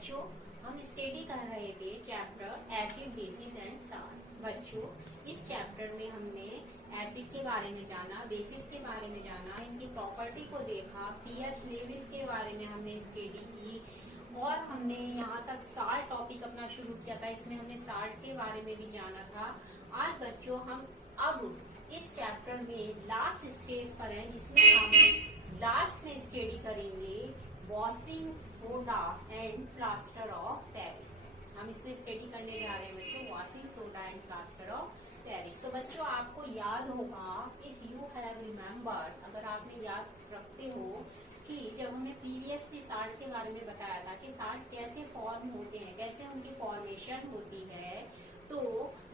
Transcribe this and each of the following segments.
बच्चों हम स्टडी कर रहे थे chapter acid basis and salt. बच्चों इस चैप्टर में हमने एसिड के बारे में जाना, बेसिस के बारे में जाना, इनकी प्रॉपर्टी को देखा, पीएच लेवल के बारे में हमने स्टडी की और हमने यहाँ तक साल्ट टॉपिक अपना शुरू किया था। इसमें हमने साल्ट के बारे में भी जाना था। आज बच्चों हम अब इस चैप्टर में लास्ट स्टेज पर हैं, जिसमें हम लास्ट में स्टडी करेंगे washing soda and plaster of Paris. हम इसमें स्टडी करने जा रहे हैं बच्चों washing soda and plaster of Paris. तो बच्चों आपको याद होगा, इफ यू हैव रिमेम्बर्ड, अगर आपने याद रखते हो कि जब हमने प्रीवियसली साल्ट के बारे में बताया था कि साल्ट कैसे फॉर्म होते हैं, कैसे उनकी फॉर्मेशन होती है, तो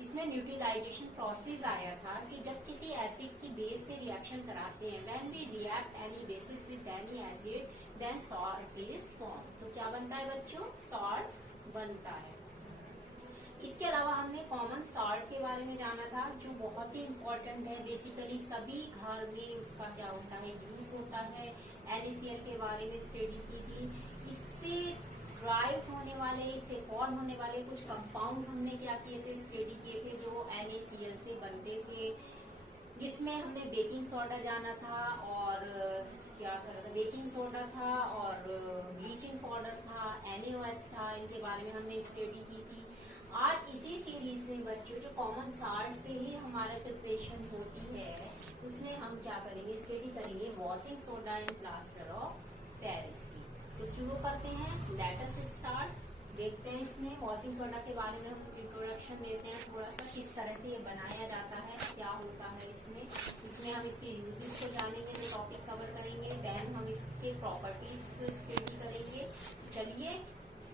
इसमें न्यूट्रलाइजेशन प्रोसेस आया था कि जब किसी एसिड की बेस से रिएक्शन कराते हैं, when we react any basis with any acid then salt is form. तो क्या बनता है बच्चों? सॉल्ट बनता है। इसके अलावा हमने कॉमन सॉल्ट के बारे में जाना था, जो बहुत ही इम्पोर्टेंट है। बेसिकली सभी घर में उसका क्या होता है, यूज होता है। NaCl के बारे में स्टडी की थी। इससे ड्राइव होने वाले, इससे फॉर्म होने वाले कुछ कंपाउंड हमने क्या किए थे, स्टडी किए थे, जो NaCl से बनते थे। जिसमें हमने बेकिंग सोडा जाना था और क्या करा था, बेकिंग सोडा था और ब्लीचिंग पाउडर था, NaOH था। इनके बारे में हमने स्टडी की थी। आज इसी सीरीज में बच्चों जो कॉमन साल्ट से ही हमारा प्रिपरेशन होती है, उसमें हम क्या करेंगे, स्टडी करेंगे washing soda and plaster of Paris की। तो शुरू करते हैं, लेट अस स्टार्ट। देखते हैं इसमें वॉशिंग सोडा के बारे में हम इंट्रोडक्शन देते हैं थोड़ा सा, किस तरह से ये बनाया जाता है, क्या होता है इसमें हम इसके यूजेस को जानेंगे, जो टॉपिक कवर करेंगे। देन हम इसके प्रॉपर्टीज को स्टडी करेंगे। चलिए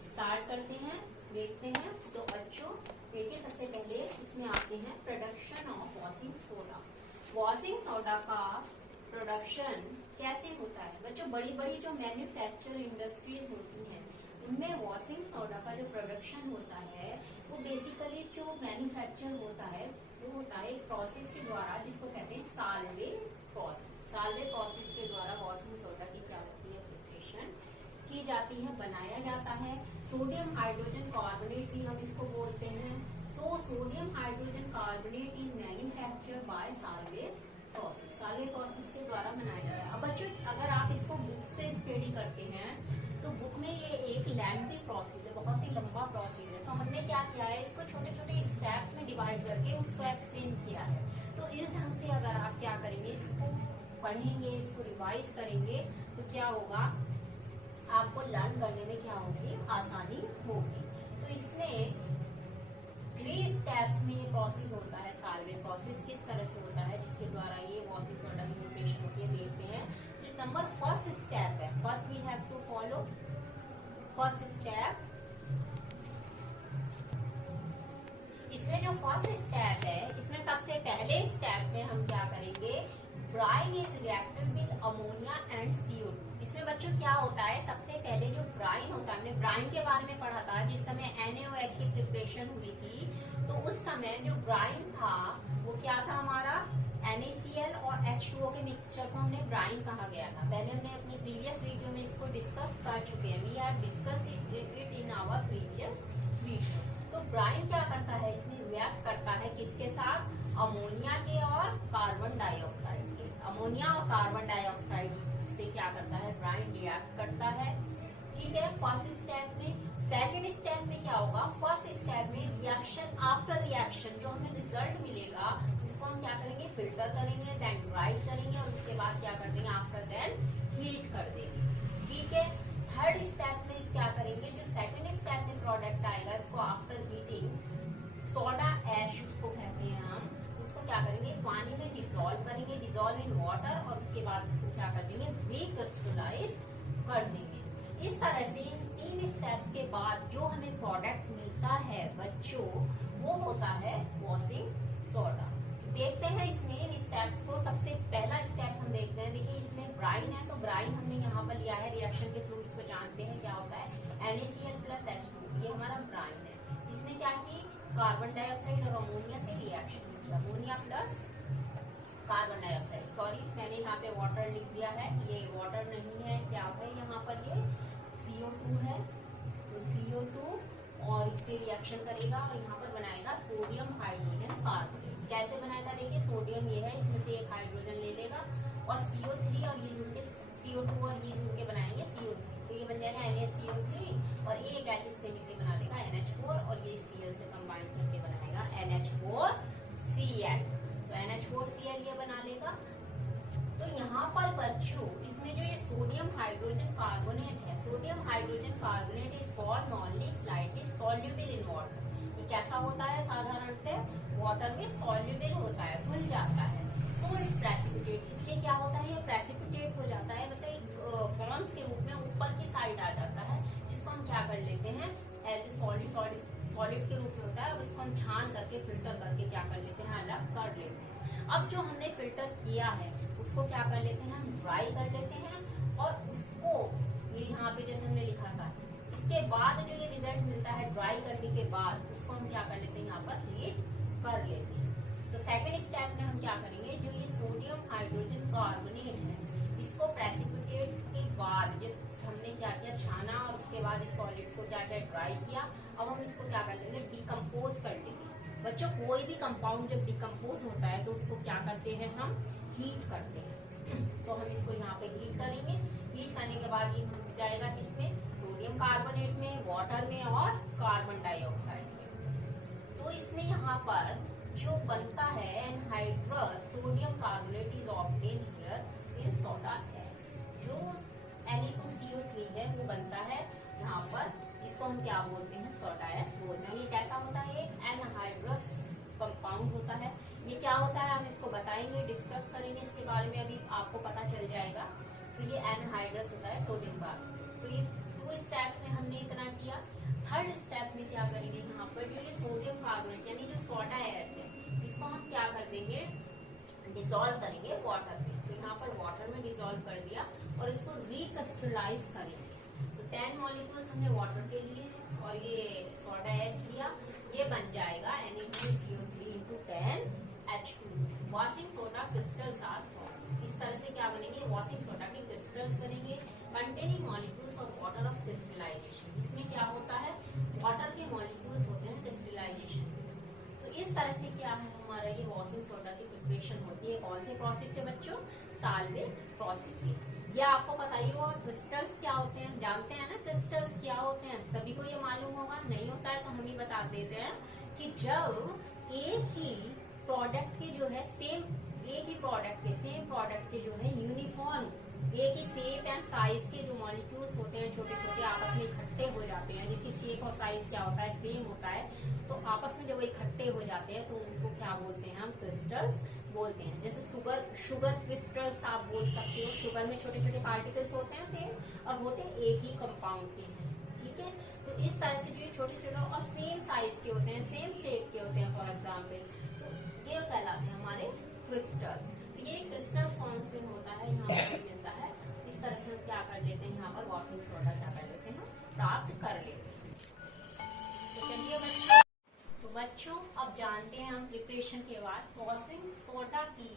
स्टार्ट करते हैं, देखते हैं। तो बच्चों देखिए, सबसे पहले इसमें आते हैं production of washing soda. Washing soda का प्रोडक्शन कैसे होता है बच्चों? बड़ी बड़ी जो मैन्युफैक्चर इंडस्ट्रीज होती हैं, उनमें वॉशिंग सोडा का जो प्रोडक्शन होता है, वो बेसिकली जो मैन्युफैक्चर होता है वो होता है एक प्रोसेस के द्वारा, जिसको कहते हैं साल्वे प्रोसेस। साल्वे प्रोसेस के द्वारा वॉशिंग सोडा की क्या होती है, प्रिपरेशन की जाती है, बनाया जाता है। सोडियम हाइड्रोजन कार्बोनेट भी हम इसको बोलते हैं। So sodium hydrogen carbonate is manufacture by Solvay process. Solvay process के द्वारा बनाया जा रहा है। अब बच्चों अगर आप इसको बुक से स्टडी करते हैं तो बुक में ये एक लेंथी प्रोसेस है, बहुत ही लंबा प्रोसेस है। तो हमने क्या किया है, इसको छोटे छोटे स्टेप्स में डिवाइड करके उसको एक्सप्लेन किया है। तो इस ढंग से अगर आप क्या करेंगे, इसको पढ़ेंगे, इसको रिवाइज करेंगे, तो क्या होगा, आपको लर्न करने में क्या होगी, आसानी होगी। तो इसमें 3 स्टेप्स में ये प्रोसेस होता है। साल्वे प्रोसेस किस तरह से होता है, जिसके द्वारा ये वॉशिंग सोडा की प्रिपरेशन होती है, देखते हैं। जो नंबर फर्स्ट स्टेप है, first we have to follow first step. इसमें जो फर्स्ट स्टेप है, इसमें सबसे पहले स्टेप में हम क्या करेंगे, brine is reactive with ammonia and CO2। इसमें बच्चों क्या होता है, सबसे पहले जो ब्राइन होता है, हमने ब्राइन के बारे में पढ़ा था जिस समय NaOH की प्रिपरेशन हुई थी। तो उस समय जो ब्राइन था वो क्या था, हमारा NaCl और H2O के मिक्सचर को हमने ब्राइन कहा गया था। पहले हमने अपनी प्रीवियस वीडियो में इसको डिस्कस कर चुके हैं। We have discuss it in our previous video. तो ब्राइन क्या करता है, इसमें रिएक्ट करता है किसके साथ, अमोनिया के और कार्बन डाइऑक्साइड के। अमोनिया और कार्बन डाइऑक्साइड से क्या करता है, ब्राइन रिएक्ट करता है। ठीक है, फर्स्ट स्टेप में। सेकेंड स्टेप में क्या होगा, फर्स्ट स्टेप में रिएक्शन, आफ्टर रिएक्शन जो हमें रिजल्ट मिलेगा उसको हम क्या करेंगे, फिल्टर करेंगे, देन ड्राई करेंगे और उसके बाद क्या कर देंगे, आफ्टर देन हीट कर देंगे। ठीक है, थर्ड स्टेप में क्या करेंगे, जो सेकेंड स्टेप में प्रोडक्ट आएगा, इसको आफ्टर हीटिंग सोडा ऐश उसको कहते हैं हम, उसको क्या करेंगे, पानी में डिसॉल्व करेंगे, डिसॉल्व इन वाटर, और उसके बाद उसको क्या कर देंगे, रिक्रिस्टलाइज कर देंगे। इस तरह से इन 3 स्टेप्स के बाद जो हमें प्रोडक्ट मिलता है बच्चों, वो होता है वॉशिंग सोडा। देखते हैं इसमें इन स्टेप्स को। सबसे पहला स्टेप्स हम देखते हैं। देखिए इसमें ब्राइन है, तो ब्राइन हमने यहाँ पर लिया है, रिएक्शन के थ्रू इसको जानते हैं क्या होता है, NaCl प्लस H2, ये हमारा ब्राइन है। इसने क्या की, कार्बन डाइऑक्साइड और अमोनिया से रिएक्शन की, ammonia plus carbon dioxide. Sorry मैंने यहाँ पे वाटर लिख दिया है, ये वाटर नहीं है, क्या है यहाँ पर, ये CO2 है। तो CO2 और इससे रिएक्शन करेगा और यहाँ पर बनाएगा सोडियम हाइड्रोजन कार्बोनेट। कैसे बनाएगा देखिए, सोडियम ये है, इसमें से एक हाइड्रोजन ले लेगा और CO3 और ये जुड़ के CO2 और ये जुड़ के बनाएंगे CO3, तो ये बन जाएगा NaCO3 और एक H इससे मिलकर बना लेगा NH4 और ये Cl से कंबाइन करके बनाएगा NH4Cl, तो NH4Cl ये बना लेगा। तो यहाँ पर बच्चों इसमें जो ये सोडियम हाइड्रोजन कार्बोनेट है, sodium hydrogen carbonate is form only slightly soluble in water. ये कैसा होता है, साधारणतः वाटर में सॉल्युबल होता है, घुल जाता है। सो इट प्रेसिपिटेट, इसलिए क्या होता है, ये प्रेसिपिटेट हो जाता है, मतलब एक फॉर्म्स के रूप में ऊपर की साइड आ जाता है, जिसको हम क्या कर लेते हैं, एज ए सॉलिड के रूप में होता है। उसको हम छान करके फिल्टर करके क्या कर लेते हैं, अलग कर लेते हैं। अब जो हमने फिल्टर किया है उसको क्या कर लेते हैं, हम ड्राई कर लेते हैं और उसको ये यहाँ पे जैसे हमने लिखा था, इसके बाद जो ये रिजल्ट मिलता है ड्राई करने के बाद, उसको हम क्या कर लेते हैं, यहाँ पर हीट कर लेते हैं। तो सेकंड स्टेप में हम क्या करेंगे, जो ये सोडियम हाइड्रोजन कार्बोनेट है इसको प्रेसिपिटेट के बाद जब हमने क्या किया, छाना और उसके बाद इस सॉलिड्स को क्या किया, ड्राई किया। अब हम इसको क्या कर लेंगे, डिकम्पोज कर लेंगे। बच्चों कोई भी कंपाउंड जब डिकम्पोज होता है तो उसको क्या करते हैं, हम हीट करते हैं। तो हम इसको यहाँ पे हीट करेंगे, हीट करने के बाद ये घुल जाएगा किसमें, सोडियम कार्बोनेट में, वाटर में और कार्बन डाइऑक्साइड में। तो इसमें यहाँ पर जो बनता है anhydrous sodium carbonate is obtain here in soda S. जो Na2CO3 है वो बनता है यहाँ पर, इसको हम क्या बोलते हैं, सोडा एस बोलते हैं। ये कैसा होता है, एनहाइड्रस कंपाउंड होता है। ये क्या होता है हम इसको बताएंगे, डिस्कस करेंगे इसके बारे में, अभी आपको पता चल जाएगा। तो ये एनहाइड्रस होता है सोडियम कार्बोनेट। तो ये 2 स्टेप्स में हमने इतना किया। थर्ड स्टेप में क्या करेंगे, यहाँ पर जो ये सोडियम कार्बोनेट यानी जो सोडा एस है इसको हम क्या कर देंगे, डिसॉल्व करेंगे वाटर में। तो यहाँ पर वाटर में डिसॉल्व कर दिया और इसको रिक्रिस्टलाइज करेंगे। तो 10 मॉलिक्यूल्स हमने वाटर के लिए और ये सोडा एस लिया, ये बन जाएगा Na2CO3 into 10H2। Washing soda crystals are form. इस तरह से क्या बनेंगे, वॉशिंग सोडा के क्रिस्टल्स बनेंगे containing molecules of water of crystallisation. इसमें क्या होता है, वाटर के मॉलिक्यूल्स होते हैं क्रिस्टलाइजेशन। तो इस तरह से क्या है, हमारा ये वॉशिंग सोडा की प्रिपरेशन होती है। कौन से प्रोसेस से बच्चों, साल्वेंट प्रोसेस से। ये आपको पता ही होगा क्रिस्टल्स क्या होते हैं, जानते हैं ना क्रिस्टल्स क्या होते हैं, सभी को ये मालूम होगा। नहीं होता है तो हम ही बता देते हैं कि जब एक ही प्रोडक्ट के जो है एक ही प्रोडक्ट के सेम प्रोडक्ट के जो है यूनिफॉर्म एक ही शेप एंड साइज के जो मॉलिक्यूल्स होते हैं छोटे छोटे आपस में इकट्ठे हो जाते हैं, जिनकी शेप और साइज क्या होता है, सेम होता है। तो आपस में जब वो इकट्ठे हो जाते हैं तो उनको क्या बोलते हैं, हम क्रिस्टल्स बोलते हैं। जैसे शुगर क्रिस्टल्स आप बोल सकते हो। शुगर में छोटे छोटे पार्टिकल्स होते हैं सेम और होते हैं एक ही कंपाउंड के हैं, ठीक है। तो इस तरह से जो ये छोटे छोटे और सेम साइज के होते हैं, सेम शेप के होते हैं फॉर एग्जाम्पल, तो ये कहलाते हैं हमारे क्रिस्टल्स। तो ये क्रिस्टल्स फॉर्म्स में होता है, यहाँ पर मिलता है। इस तरह से हम क्या कर लेते हैं, यहाँ पर वॉशिंग सोडा क्या कर लेते हैं, प्राप्त कर लेते हैं। तो चलिए बच्चों, तो बच्चों अब जानते हैं हम प्रिपरेशन के बाद वॉशिंग सोडा की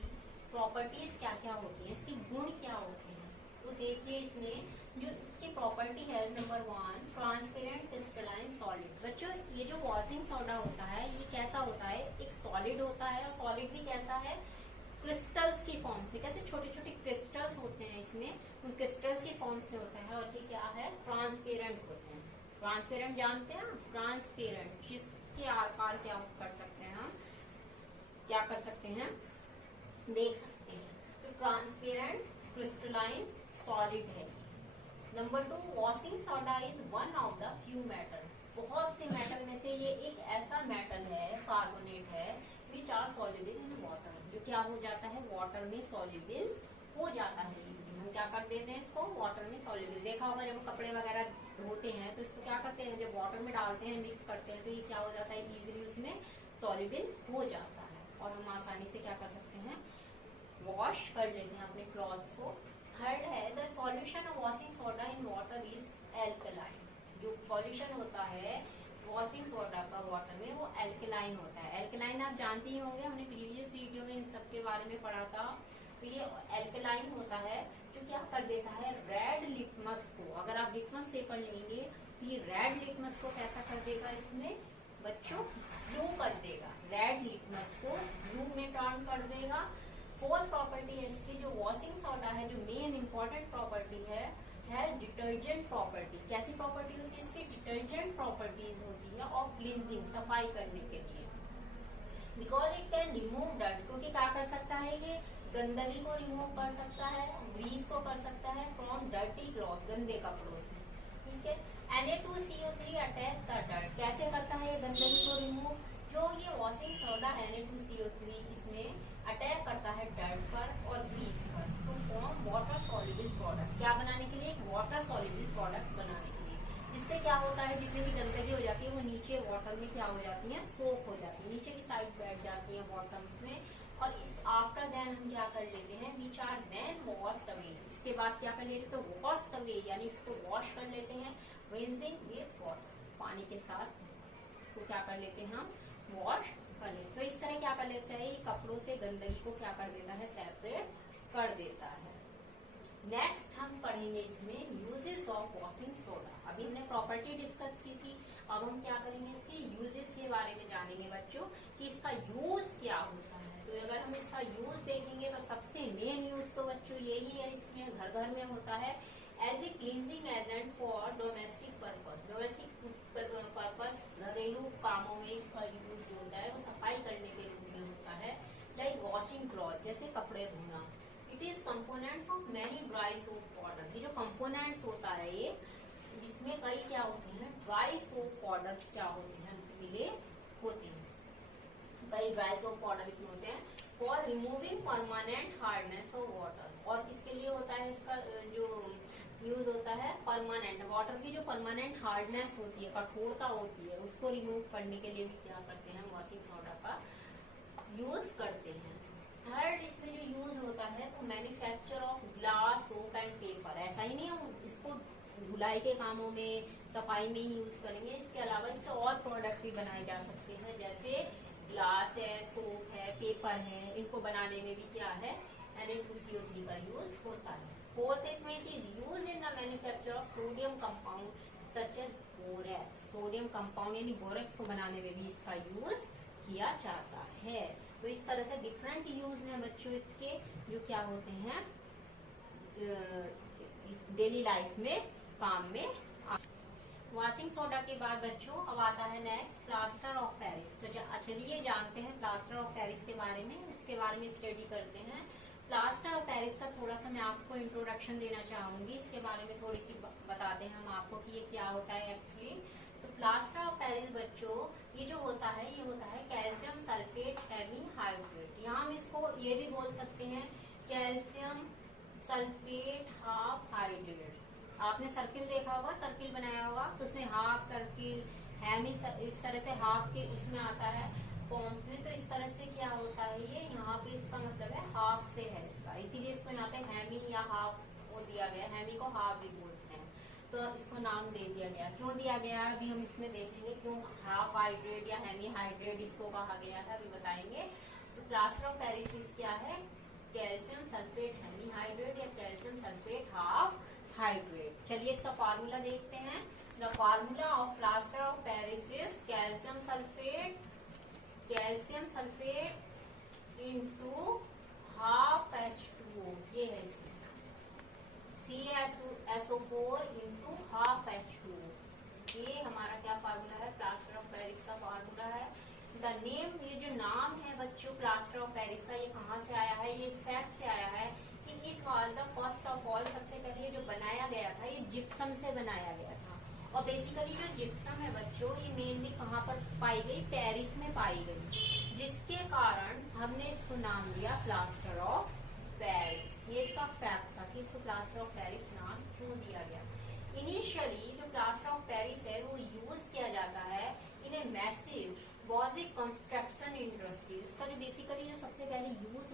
प्रॉपर्टीज क्या क्या होती है, इसके गुण क्या होते हैं। तो देखिए इसमें जो इसकी प्रॉपर्टी है, नंबर 1 ट्रांसपेरेंट क्रिस्टलाइन सॉलिड। बच्चों ये जो वॉशिंग सोडा होता है ये कैसा होता है, एक सॉलिड होता है और सॉलिड भी कैसा है, क्रिस्टल्स की फॉर्म से। कैसे छोटे छोटे क्रिस्टल्स होते हैं इसमें, उन क्रिस्टल्स की फॉर्म से होता है। और ये क्या है, ट्रांसपेरेंट होते हैं। ट्रांसपेरेंट जानते हैं, ट्रांसपेरेंट जिसके आर पार क्या कर सकते हैं, हम क्या कर सकते हैं, देख सकते हैं। तो ट्रांसपेरेंट क्रिस्टलाइन सॉलिड है। Number 2 washing soda is one of the few metal. बहुत से मेटल में से ये एक ऐसा मेटल है, कार्बोनेट है, which are soluble in water, जो क्या हो जाता है, वाटर में सॉल्युबल हो जाता है। हम क्या कर देते हैं, इसको वाटर में सॉल्युबल। देखा होगा जब कपड़े वगैरह धोते हैं तो इसको क्या करते हैं, जब वाटर में डालते हैं, मिक्स करते हैं, तो ये क्या हो जाता है, इजीली उसमें सॉल्युबल हो जाता है और हम आसानी से क्या कर सकते हैं, वॉश कर लेते हैं अपने क्लॉथ्स को। थर्ड है the solution of washing soda in water is alkaline. जो सॉल्यूशन होता है वॉशिंग सोडा का वाटर में वो एल्कलाइन होता है। एल्कलाइन आप जानते ही होंगे, हमने प्रीवियस वीडियो में इन सब के बारे में पढ़ा था। तो ये एल्कलाइन होता है जो क्या कर देता है, रेड लिटमस को, अगर आप लिटमस पेपर लेंगे तो ये रेड लिटमस को कैसा कर देगा इसमें बच्चों, ब्लू कर देगा। रेड लिटमस को ब्लू में टर्न कर देगा। फोर्थ प्रॉपर्टी है इसकी, जो वॉशिंग सोडा है, जो मेन इंपॉर्टेंट प्रॉपर्टी है डिटर्जेंट प्रॉपर्टी। कैसी प्रॉपर्टी होती है इसकी? डिटर्जेंट प्रॉपर्टीज होती है ऑफ क्लींजिंग, सफाई करने के लिए। Because it can remove dirt, क्योंकि क्या कर सकता है ये? गंदगी को रिमूव कर सकता है, ग्रीस को कर सकता है फ्रॉम डर्टी क्लॉथ, गंदे कपड़ों से। ठीक है। Na2CO3 अटैक द डर्ट, कैसे करता है ये गंदगी को रिमूव? जो ये वॉशिंग सोडा Na2CO3 इसमें अटैक करता है डर्ट पर और ग्रीस पर, to form water soluble product. क्या बनाने के लिए? एक वाटर सॉल्युबल प्रोडक्ट बनाने के लिए, जिससे क्या होता है, जितनी भी गंदगी हो जाती है वो नीचे वाटर में क्या हो जाती है? सोक हो जाती है, नीचे की साइड बैठ जाती है बॉटम्स में। और इस आफ्टर देन हम क्या कर लेते हैं? Which are then washed away, इसके बाद क्या कर लेते हैं? तो वॉश्ड अवे यानी इसको वॉश कर लेते हैं रिंसिंग विथ वाटर, पानी के साथ इसको क्या कर लेते हैं हम? वॉश कर लेते। तो इस तरह क्या कर लेता है, ये कपड़ों से गंदगी को क्या कर देता है? सेपरेट कर देता है। नेक्स्ट हम पढ़ेंगे इसमें यूजेस ऑफ वॉशिंग सोडा। अभी हमने प्रॉपर्टी डिस्कस की थी, अब हम क्या करेंगे? इसके यूजेस के बारे में जानेंगे बच्चों कि इसका यूज क्या होता है। तो अगर हम इसका यूज देखेंगे तो सबसे मेन यूज तो बच्चों यही है, इसमें घर घर में होता है as a cleansing agent for domestic purpose. Domestic purpose, घरेलू कामों में इसका यूज जो होता है वो सफाई करने के रूप में होता है। लाइक वॉशिंग क्लॉथ, जैसे कपड़े धोना। It is components of many dry soap powder. ये जो कंपोनेंट्स होता है ये, इसमें कई क्या होते हैं? ड्राई सोप पाउडर क्या होते हैं? मिले होते हैं, कई ड्राई सोप पाउडर इसमें होते हैं for removing permanent hardness of water. और किसके लिए होता है इसका जो यूज होता है? परमानेंट वाटर की जो परमानेंट हार्डनेस होती है, कठोरता होती है, उसको रिमूव करने के लिए भी क्या करते हैं? वॉशिंग सोडा का यूज करते हैं। थर्ड इसमें जो यूज होता है वो manufacture of glass, soap and paper. ऐसा ही नहीं हम इसको धुलाई के कामों में, सफाई में ही यूज करेंगे, इसके अलावा इससे और प्रोडक्ट भी बनाए जा सकते हैं, जैसे ग्लास है, सोप है, पेपर है। इनको बनाने में भी क्या है? Na2CO3 का यूज होता है। फोर्थ इसमें it is use in the manufacture of sodium compound such as borax. Sodium compound यानी बोरेक्स को बनाने में भी इसका यूज किया जाता है। तो इस तरह से डिफरेंट यूज हैं बच्चों इसके, जो क्या होते हैं डेली लाइफ में काम में। वॉशिंग सोडा के बाद बच्चों अब आता है नेक्स्ट प्लास्टर ऑफ पेरिस। तो चलिए जानते हैं प्लास्टर ऑफ पेरिस के बारे में, इसके बारे में स्टडी करते हैं। प्लास्टर ऑफ पेरिस का थोड़ा सा मैं आपको इंट्रोडक्शन देना चाहूंगी, इसके बारे में थोड़ी सी बताते हैं हम आपको कि ये क्या होता है एक्चुअली। तो प्लास्टर ऑफ पेरिस बच्चों ये जो होता है, ये होता है कैल्शियम सल्फेट हेवी हाइड्रेट। यहाँ हम इसको ये भी बोल सकते हैं कैल्शियम सल्फेट हाफ हाइड्रेट। आपने सर्किल देखा होगा, सर्किल बनाया होगा, तो उसमें हाफ सर्किल, हेमी, इस तरह से हाफ के उसमें आता है फॉर्म्स में। तो इस तरह से क्या होता है ये, यहाँ पे इसका मतलब है हाफ से है इसका, इसीलिए इसको यहाँ पे हेमी या हाफ वो दिया गया। हेमी को हाफ भी बोलते हैं, तो इसको नाम दे दिया गया। क्यों दिया गया है अभी हम इसमें देखेंगे, क्यों हाफ हाइड्रेट या हेमी हाइड्रेट इसको कहा गया है अभी बताएंगे। तो प्लास्टर ऑफ पेरिस क्या है? कैल्शियम सल्फेट हेमी हाइड्रेट या कैल्शियम सल्फेट हाफ हाइड्रेट। चलिए इसका फार्मूला देखते हैं। The formula of plaster of Paris is calcium sulphate into half H2O। ये है इसमें CaSO4 इंटू हाफ H2O। ये हमारा क्या फार्मूला है? प्लास्टर ऑफ पेरिस का फार्मूला है। द नेम, ये जो नाम है बच्चों प्लास्टर ऑफ पेरिस का, ये कहाँ से आया है? ये इस फैक्ट से आया है कि it was the first of all, सबसे पहले ये जो बनाया गया था ये जिप्सम से बनाया गया था। और बेसिकली जो जिप्सम है बच्चों ये मेनली कहाँ पर पाई गई? पेरिस में पाई गई, जिसके कारण हमने इसको नाम दिया प्लास्टर ऑफ पेरिस। ये इसका फैक्ट था कि इसको प्लास्टर ऑफ पेरिस नाम क्यों दिया गया। इनिशियली जो प्लास्टर ऑफ पेरिस है वो यूज किया जाता है in a massive was a construction industry. इसका जो बेसिकली जो सबसे पहले यूज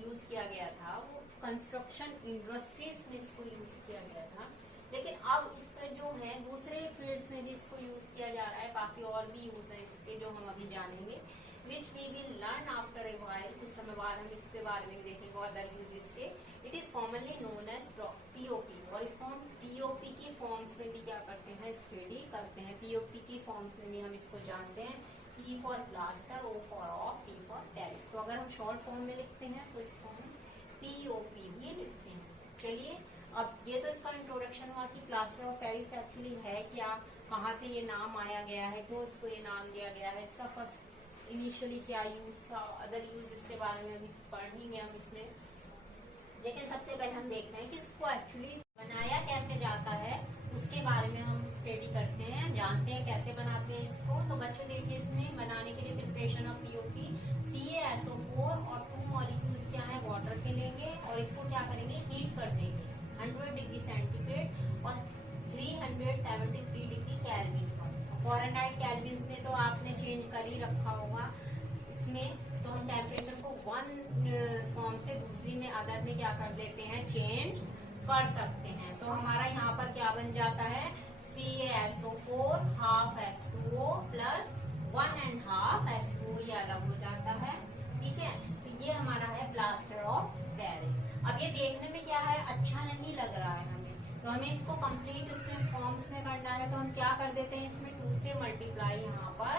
यूज किया गया था वो कंस्ट्रक्शन इंडस्ट्रीज में इसको यूज किया गया था। लेकिन अब इसका जो है दूसरे फील्ड्स में भी इसको यूज किया जा रहा है, काफी और भी यूज है इसके जो हम अभी जानेंगे, which we will learn after a while. कुछ समय बाद हम इसके बारे में देखेंगे अदर यूजेस के। It is commonly known as POP. और इसको हम पीओपी की फॉर्म्स में भी क्या करते हैं, स्टडी करते हैं। पीओपी की फॉर्म्स में भी हम इसको जानते हैं, P for plaster, O for of, P for Paris. तो अगर हम शॉर्ट फॉर्म में लिखते हैं तो इसको हम पीओपी भी लिखते हैं। चलिए, अब ये तो इसका इंट्रोडक्शन हुआ कि प्लास्टर ऑफ पेरिस एक्चुअली है क्या, कहाँ से ये नाम आया गया है, क्यों इसको ये नाम दिया गया है, इसका फर्स्ट इनिशियली क्या यूज था, अदर यूज इसके बारे में अभी पढ़ेंगे हम इसमें। लेकिन सबसे पहले हम देखते हैं कि इसको एक्चुअली बनाया कैसे जाता है, उसके बारे में हम स्टडी करते हैं, जानते हैं कैसे बनाते हैं इसको। तो बच्चों देखिए, इसमें बनाने के लिए प्रिपरेशन ऑफ पीओपी, CaSO4 और 2 मॉलिक्यूल्स क्या है, वाटर के लेंगे और इसको क्या करेंगे, हीट कर देंगे 100 डिग्री सेंटीग्रेड और 373 डिग्री केल्विन पर। फ़ारेनहाइट केल्विन में तो आपने चेंज कर ही रखा होगा इसमें। तो हम टेम्परेचर को वन फॉर्म से दूसरी में, अदर में क्या कर लेते हैं, चेंज कर सकते हैं। तो हमारा यहाँ पर क्या बन जाता है, CaSO4 half H2O plus 1.5 H2O, ये अलग हो जाता है। ठीक है, तो ये हमारा है प्लास्टर ऑफ पेरिस। अब ये देखने में क्या है, अच्छा नहीं लग रहा है हमें, तो हमें इसको कंप्लीट उसमें फॉर्म्स में करना है। तो हम क्या कर देते हैं, इसमें 2 से मल्टीप्लाई यहाँ पर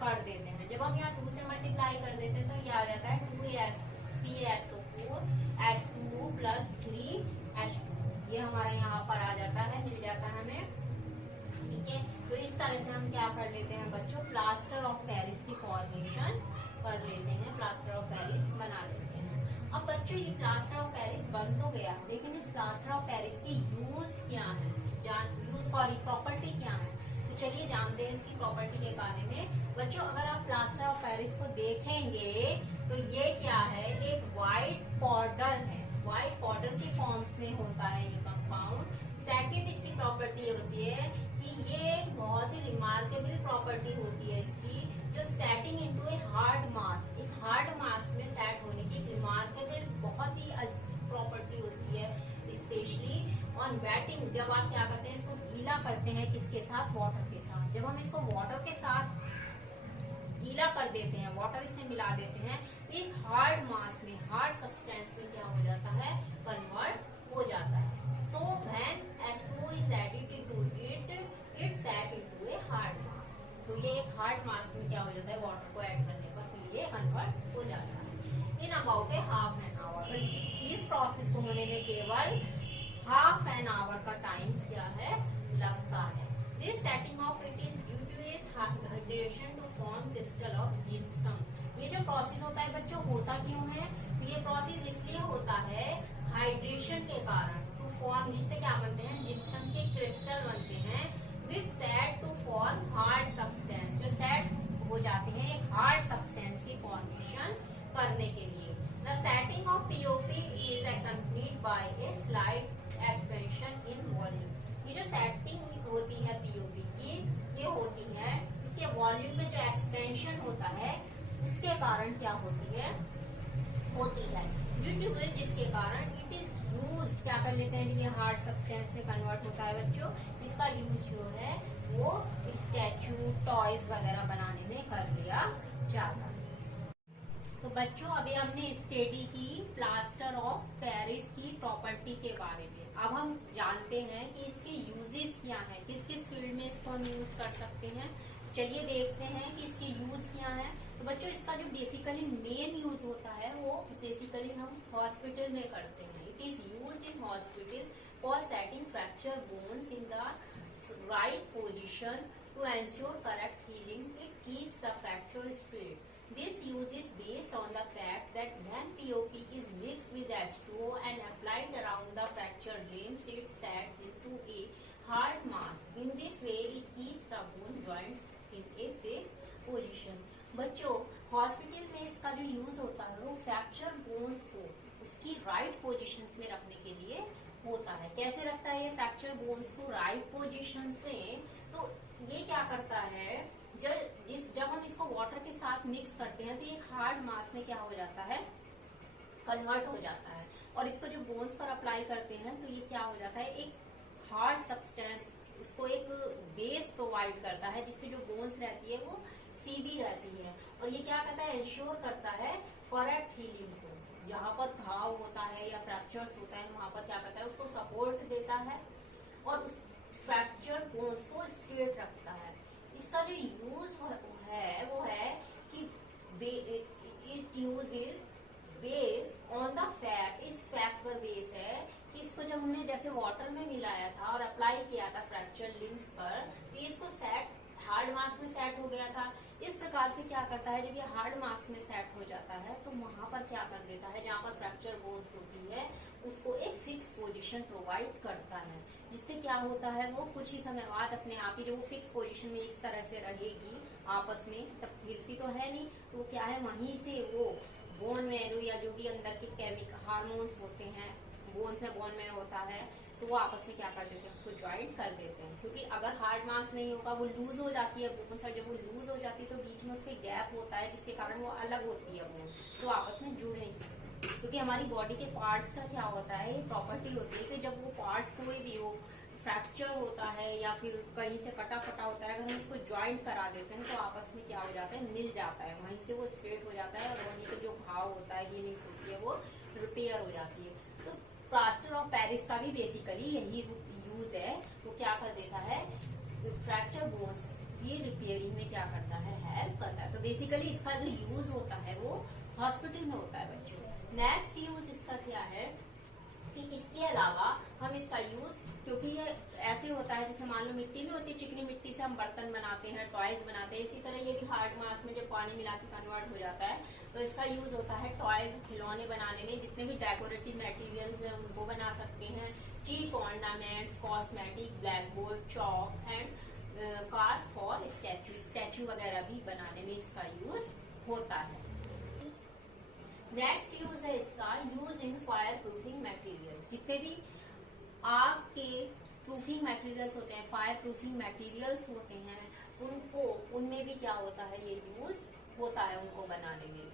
कर देते हैं। जब हम यहाँ 2 से मल्टीप्लाई कर देते हैं तो ये आ जाता है 2CaSO4 H2O प्लस 3H2, ये हमारा यहाँ पर आ जाता है, मिल जाता है हमें। ठीक है, तो इस तरह से हम क्या कर लेते हैं बच्चों, प्लास्टर ऑफ पेरिस की फॉर्मेशन कर लेते हैं, प्लास्टर ऑफ पेरिस बना लेते हैं। अब बच्चों ये प्लास्टर ऑफ पेरिस बन तो गया, लेकिन इस प्लास्टर ऑफ पेरिस की यूज क्या है, प्रॉपर्टी क्या है, तो चलिए जानते हैं इसकी प्रॉपर्टी के बारे में। बच्चों अगर आप प्लास्टर ऑफ पेरिस को देखेंगे तो ये क्या है, एक व्हाइट पाउडर है, व्हाइट पाउडर की फॉर्म्स में होता है ये कंपाउंड। सेकंड इसकी प्रॉपर्टी होती है कि ये एक बहुत ही रिमार्केबल प्रॉपर्टी होती है इसकी, जो setting into a hard mass, एक हार्ड मास में सेट होने की रिमार्केबल बहुत ही प्रॉपर्टी होती है। स्पेशली ऑन वेटिंग, जब आप क्या करते हैं, इसको गीला करते हैं, किसके साथ, वाटर के साथ। जब हम इसको वाटर के साथ गीला कर देते हैं, वाटर इसमें मिला देते हैं, एक हार्ड मास में, हार्ड सब्सटेंस में क्या हो जाता है, कन्वर्ट हो जाता है। So when H2O is added to it, it set into a hard mass। तो ये एक हार्ड मास में क्या हो जाता है, वाटर को ऐड करने पर फिर ये कन्वर्ट हो जाता है in about a half an hour. इस प्रोसेस को होने में केवल हाफ एन आवर का टाइम क्या है, लगता है। This setting of it is due to its hydration to form crystal of gypsum. ये जो प्रोसेस होता है बच्चों, होता क्यों है, तो ये प्रोसेस इसलिए होता है हाइड्रेशन के कारण, टू फॉर्म, जिससे क्या बनते हैं, जिप्सम के क्रिस्टल बनते हैं, which set to form hard substance, जो सेट हो जाते हैं एक हार्ड सब्सटेंस की फॉर्मेशन करने के लिए। The setting of POP is accompanied by a slight expansion in volume. ये जो सेटिंग होती है पीओपी की, ये होती है इसके वॉल्यूम में जो एक्सपेंशन होता है, उसके कारण क्या होती है, ड्यू टू जिसके कारण इट इज यूज, क्या कर लेते हैं, ये हार्ड सब्सटेंस में कन्वर्ट होता है बच्चों। इसका यूज जो है वो स्टैचू, टॉयज वगैरह बनाने में कर लिया जाता है। तो बच्चों अभी हमने स्टडी की प्लास्टर ऑफ पेरिस की प्रॉपर्टी के बारे में। अब हम जानते हैं कि इसके यूजेस क्या हैं, किस किस फील्ड में इसको हम यूज कर सकते हैं। चलिए देखते हैं कि इसके यूज क्या है। तो बच्चों इसका जो बेसिकली मेन यूज होता है वो बेसिकली हम हॉस्पिटल में करते हैं। It is used in hospital for setting fracture bones in the right position to ensure correct healing. It keeps the fracture straight. This use is based on the fact that when POP is mixed with H2O and applied around the fractured limbs, it sets into a hard mass. In this way, it keeps the bone joints in a fixed position. बच्चों hospital में इसका जो use होता है वो fracture bones को उसकी right positions में रखने के लिए होता है। कैसे रखता है ये फ्रैक्चर बोन्स को राइट पोजीशंस में, तो ये क्या करता है, जब हम इसको वाटर के साथ मिक्स करते हैं तो एक हार्ड मास में क्या हो जाता है, कन्वर्ट हो जाता है। और इसको जो बोन्स पर अप्लाई करते हैं तो ये क्या हो जाता है, एक हार्ड सब्सटेंस उसको एक बेस प्रोवाइड करता है, जिससे जो बोन्स रहती है वो सीधी रहती है। और ये क्या करता है, इंश्योर करता है करेक्ट हीलिंग को। जहाँ पर घाव होता है या या फ्रैक्चर्स होता है वहां पर क्या करता है, उसको सपोर्ट देता है और उस फ्रैक्चर बोन्स को स्ट्रेट रखता है। इसका जो यूज है वो है कि it uses base on the fat, इस फैक्ट पर बेस है कि इसको जब हमने जैसे वाटर में मिलाया था और अप्लाई किया था फ्रैक्चर लिम्स पर, तो इसको सेट हार्ड मास में सेट हो गया था। इस प्रकार से क्या करता है, जब ये हार्ड मास में सेट हो जाता है तो वहां पर क्या कर देता है, जहां पर फ्रैक्चर बोन्स होती है उसको एक फिक्स पोजीशन प्रोवाइड करता है, जिससे क्या होता है वो कुछ ही समय बाद अपने आप ही, जो वो फिक्स पोजीशन में इस तरह से रहेगी आपस में, सब गिरती तो है नहीं, तो क्या है वहीं से वो बोन मैरो या जो भी अंदर के केमिकल हार्मोन्स होते हैं बोन में होता है, तो वो आपस में क्या कर देते हैं, उसको ज्वाइंट कर देते हैं। क्योंकि अगर हार्ड मास नहीं होगा, वो लूज हो जाती है बोन साइड, जब वो लूज हो जाती है तो बीच में उसके गैप होता है जिसके कारण वो अलग होती है बोन, तो आपस में जुड़ नहीं सकते। क्योंकि हमारी बॉडी के पार्ट्स का क्या होता है, ये प्रॉपर्टी होती है कि जब वो पार्ट्स कोई भी हो, फ्रैक्चर होता है या फिर कहीं से कटा फटा होता है, अगर हम उसको ज्वाइंट करा देते हैं तो आपस में क्या हो जाता है, मिल जाता है, वहीं से वो स्ट्रेट हो जाता है और वहीं पे जो घाव होता है, हीलिंग्स होती है, वो रिपेयर हो जाती है। तो प्लास्टर ऑफ पेरिस का भी बेसिकली यही यूज है, वो क्या कर देता है, फ्रैक्चर बोन्स की रिपेयरिंग में क्या करता है, हेल्प करता है। तो बेसिकली इसका जो यूज होता है वो हॉस्पिटल में होता है बच्चों। नेक्स्ट यूज इसका क्या है कि इसके अलावा हम इसका यूज, क्योंकि ये ऐसे होता है जैसे मान लो मिट्टी में होती है, चिकनी मिट्टी से हम बर्तन बनाते हैं, टॉयज बनाते हैं, इसी तरह ये भी हार्ड मास में जब पानी मिला के कन्वर्ट हो जाता है तो इसका यूज होता है टॉयज, खिलौने बनाने में। जितने भी डेकोरेटिव मटेरियल्स हैं उनको बना सकते हैं, cheap ornaments, cosmetic, black board, chalk and cast for statue वगैरह भी बनाने में इसका यूज होता है। नेक्स्ट यूज है इसका, use in fire proofing material. जितने भी आग के प्रूफिंग मटेरियल्स होते हैं, फायर प्रूफिंग मटेरियल्स होते हैं, उनको उनमें भी क्या होता है, ये यूज होता है उनको बनाने में।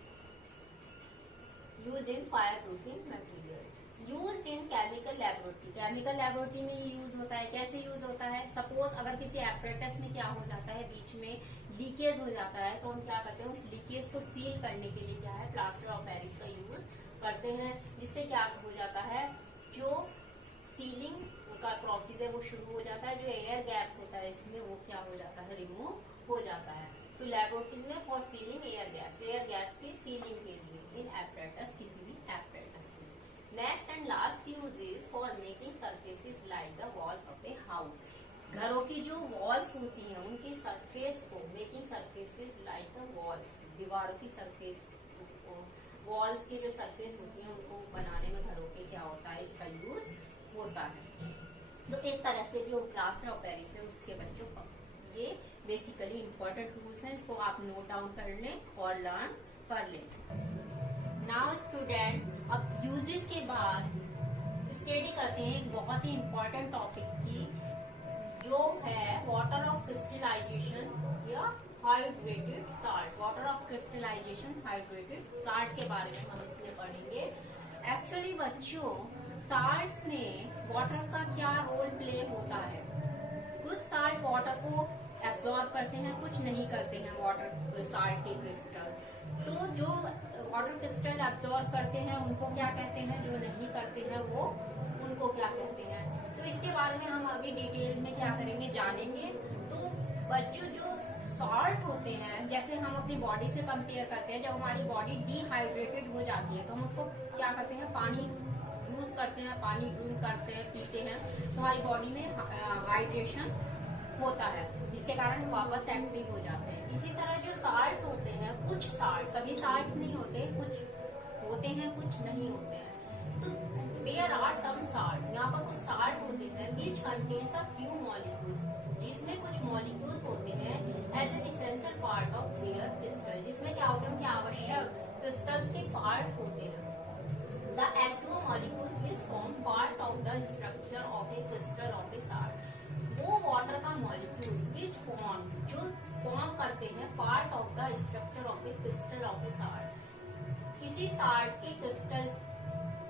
Use in fire proofing material, use in chemical laboratory. Chemical laboratory में ये यूज होता है। कैसे यूज होता है, सपोज अगर किसी एपरेटस में क्या हो जाता है, बीच में लीकेज हो जाता है, तो हम क्या करते हैं, उस लीकेज को सील करने के लिए क्या है, प्लास्टर ऑफ पेरिस का यूज करते हैं, जिससे क्या हो जाता है, जो सीलिंग का प्रोसेस है वो शुरू हो जाता है, जो एयर गैप्स होता है इसमें वो क्या हो जाता है, रिमूव हो जाता है। तो लेबोरेटरी में फॉर सीलिंग एयर गैप्स की सीलिंग के लिए इन एपरेटस, किसी भी एपरेटस से। Next and last use is for making surfaces like the walls of a house. घरों की जो वॉल्स होती हैं उनकी सरफेस को, making surfaces like the walls, दीवारों की सरफेस, वॉल्स की जो सरफेस होती है उनको बनाने में घरों के क्या होता है, इसका यूज होता है। तो इस तरह से जो प्लास्टर ऑफ पेरिस है उसके बच्चों को ये बेसिकली इंपॉर्टेंट रूल्स हैं, इसको आप नोट डाउन कर लें और लर्न कर लें। नाउ स्टूडेंट, अब यूजेस के बाद स्टडी करते हैं एक बहुत ही इंपॉर्टेंट टॉपिक की, जो है वाटर ऑफ क्रिस्टलाइजेशन या hydrated salt. Water of crystallisation hydrated salt के बारे में हम इसमें पढ़ेंगे। एक्चुअली बच्चों, साल्ट्स में वाटर का क्या रोल प्ले होता है। कुछ साल्ट वाटर को एब्जॉर्ब करते हैं, कुछ नहीं करते हैं वाटर साल्ट के क्रिस्टल्स। तो जो वाटर क्रिस्टल एब्जॉर्ब करते हैं उनको क्या कहते हैं, जो नहीं करते हैं वो उनको क्या कहते हैं। तो इसके बारे में हम अभी डिटेल में क्या करेंगे, जानेंगे। तो बच्चों, जो सॉल्ट होते हैं, जैसे हम अपनी बॉडी से कंपेयर करते हैं, जब हमारी बॉडी डिहाइड्रेटेड हो जाती है तो हम उसको क्या करते हैं, पानी यूज करते हैं, पानी ड्रिंक करते हैं, पीते हैं, तो हमारी बॉडी में हाइड्रेशन होता है, जिसके कारण वापस एक्टिव हो जाते हैं। इसी तरह जो साल्ट्स होते हैं, कुछ साल्ट, सभी साल्ट्स नहीं होते, कुछ होते हैं कुछ नहीं होते हैं। तो देयर आर सम साल्ट, यहाँ पर कुछ साल्ट होते हैं which contains a few molecules, जिसमें कुछ मॉलिक्यूल्स होते हैं as an essential part of their crystal, जिसमें क्या होते हैं, उनके आवश्यक क्रिस्टल्स के पार्ट होते हैं। The H2O molecules which form part of the structure of a crystal of a salt, वो वाटर का मॉलिक्यूल्स which forms, जो फॉर्म करते हैं part of the structure of A crystal of A salt. किसी salt के crystal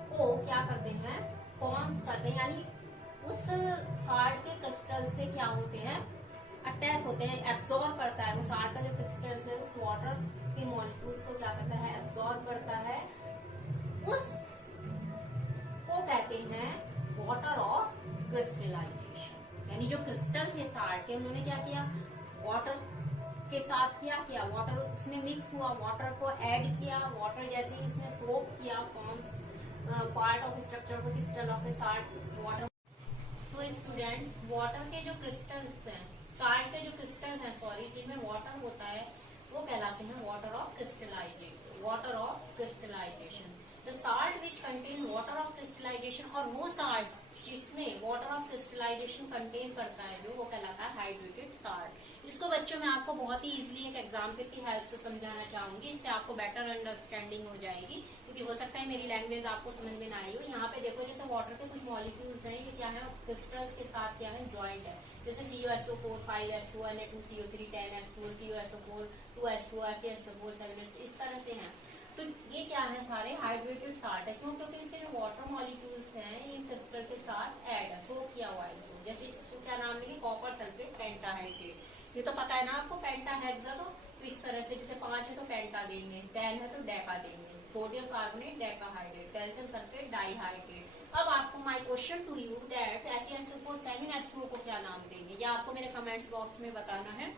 को क्या करते हैं, फॉर्म करते हैं, यानी उस साल्ट के क्रिस्टल से क्या होते हैं, अटैक होते हैं, एब्जॉर्ब करता है। वो साल्ट का जो क्रिस्टल है उस वाटर के मॉलिक्यूल्स को क्या करता है, एब्जॉर्ब करता है। उस वाटर ऑफ क्रिस्टलाइजेशन, यानी जो क्रिस्टल थे साल्ट के, उन्होंने क्या किया, वाटर के साथ क्या किया, वाटर उसमें मिक्स हुआ, वाटर को ऐड किया, वाटर जैसे ही उसने सोप किया, फॉर्म्स पार्ट ऑफ स्ट्रक्चर को crystal of A salt water. So student, water के जो क्रिस्टल्स हैं, साल्ट के जो क्रिस्टल हैं सॉरी, जिनमें वाटर होता है, वो कहलाते हैं water of crystallisation, water of crystallisation. The salt which contain water of crystallisation, और वो साल्ट जिसमें वाटर ऑफ क्रिस्टलाइजेशन कंटेन करता है जो, वो कहलाता है हाइड्रेटेड साल्ट। इसको बच्चों मैं आपको बहुत ही इजीली एक एग्जांपल की हेल्प से समझाना चाहूंगी, इससे आपको बेटर अंडरस्टैंडिंग हो जाएगी, क्योंकि हो सकता है मेरी लैंग्वेज आपको समझ में ना आई हो। यहाँ पे देखो, जैसे वाटर के कुछ मॉलिक्यूल्स हैं, ये क्या है, क्रिस्टल्स के साथ क्या है, ज्वाइंट है। जैसे CuSO4 5H2 Na2CO3 10H2 CuSO4 2H2 FeSO4 7H, इस तरह से हैं। तो ये क्या है, सारे हाइड्रेटेड साल्ट है। क्यों? क्योंकि इसके जो वाटर मॉलिक्यूल्स हैं ये क्रिस्टल के साथ ऐड है, सोक किया हुआ है। जैसे इसको क्या नाम देंगे, कॉपर सल्फेट पेंटाहाइड्रेट। ये तो पता है ना आपको, पेंटाहेक्सा। तो इस तरह से, जैसे 5 है तो पेंटा देंगे, 10 है तो डेका देंगे, sodium carbonate decahydrate, calcium sulphate dihydrate. अब आपको my question to you that FeSO4 7H2O को क्या नाम देंगे, या आपको मेरे कमेंट्स बॉक्स में बताना है।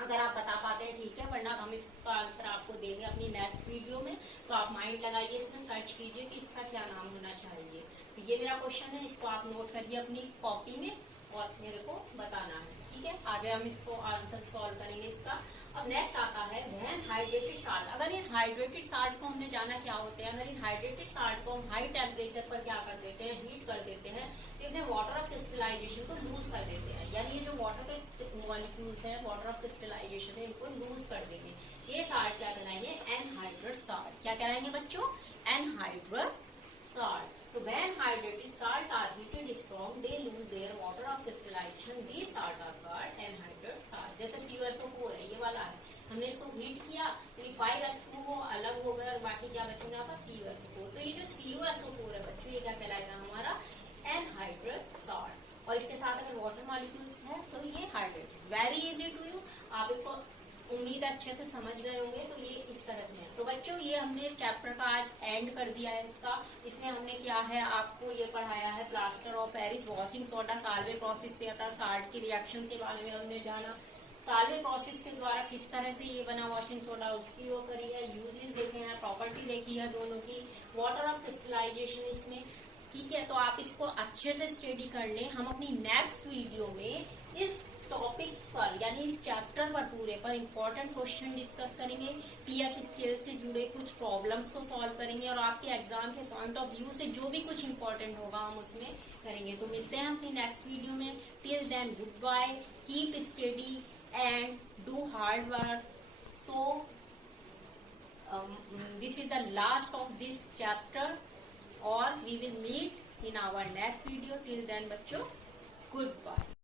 अगर आप बता पाते हैं ठीक है, वरना हम इसका आंसर आपको देंगे अपनी नेक्स्ट वीडियो में। तो आप माइंड लगाइए, इसमें सर्च कीजिए कि इसका क्या नाम होना चाहिए। तो ये मेरा क्वेश्चन है, इसको आप नोट करिए अपनी कॉपी में और मेरे को बताना है, ठीक है। आगे हम इसको आंसर सॉल्व करेंगे इसका। अब नेक्स्ट आता है व्हेन हाइड्रेटेड साल्ट। अगर इन हाइड्रेटेड साल्ट को हमने जाना क्या होते हैं, अगर इन हाइड्रेटेड साल्ट को हम हाई टेम्परेचर पर क्या कर देते हैं, हीट कर देते हैं, तो अपने वाटर ऑफ क्रिस्टलाइजेशन को लूज कर देते हैं। यानी ये जो वाटर के मॉलिक्यूल्स हैं, वाटर ऑफ क्रिस्टलाइजेशन है, इनको लूज कर देंगे। ये साल्ट क्या कहलाएंगे, एनहाइड्रस साल्ट। क्या कहलाएंगे बच्चों, anhydrous salt. So when hydrated salt are heated strong, they lose their water of crystallization. These salt are called anhydrous salt. जैसे CuSO4 है, ये वाला है, हमने इसको हीट किया तो ये 5H2O अलग हो गया और बाकी क्या बच्चों ने आपका CuSO4। तो ये जो CuSO4 है बच्चों, ये क्या कहलाएगा हमारा एनहाइड्रस साल्ट। और इसके साथ अगर वाटर मॉलिक्यूल्स है तो ये hydrated. Very easy to you, आप इसको उम्मीद अच्छे से समझ गए होंगे। तो ये इस तरह से है। तो बच्चों ये हमने चैप्टर का आज एंड कर दिया है इसका। इसमें हमने क्या है आपको ये पढ़ाया है, plaster of Paris, washing soda, Solvay process से आता, साल्ट की रिएक्शन के बारे में हमने जाना, साल्वे प्रोसेस के द्वारा किस तरह से ये बना वॉशिंग सोडा, उसकी वो करी है, यूजेस देखे हैं, प्रॉपर्टी देखी है दोनों की, वाटर ऑफ क्रिस्टलाइजेशन इसमें, ठीक है। तो आप इसको अच्छे से स्टडी कर लें। हम अपनी नेक्स्ट वीडियो में इस टॉपिक पर यानी इस चैप्टर पर पूरे पर इंपॉर्टेंट क्वेश्चन डिस्कस करेंगे, पीएच स्केल से जुड़े कुछ प्रॉब्लम्स को सॉल्व करेंगे और आपके एग्जाम के पॉइंट ऑफ व्यू से जो भी कुछ इंपॉर्टेंट होगा हम उसमें करेंगे। तो मिलते हैं अपनी नेक्स्ट वीडियो में। Till then goodbye, keep study and do hard work. So this is the last of this chapter और we will meet in our next video. Till then बच्चों, goodbye.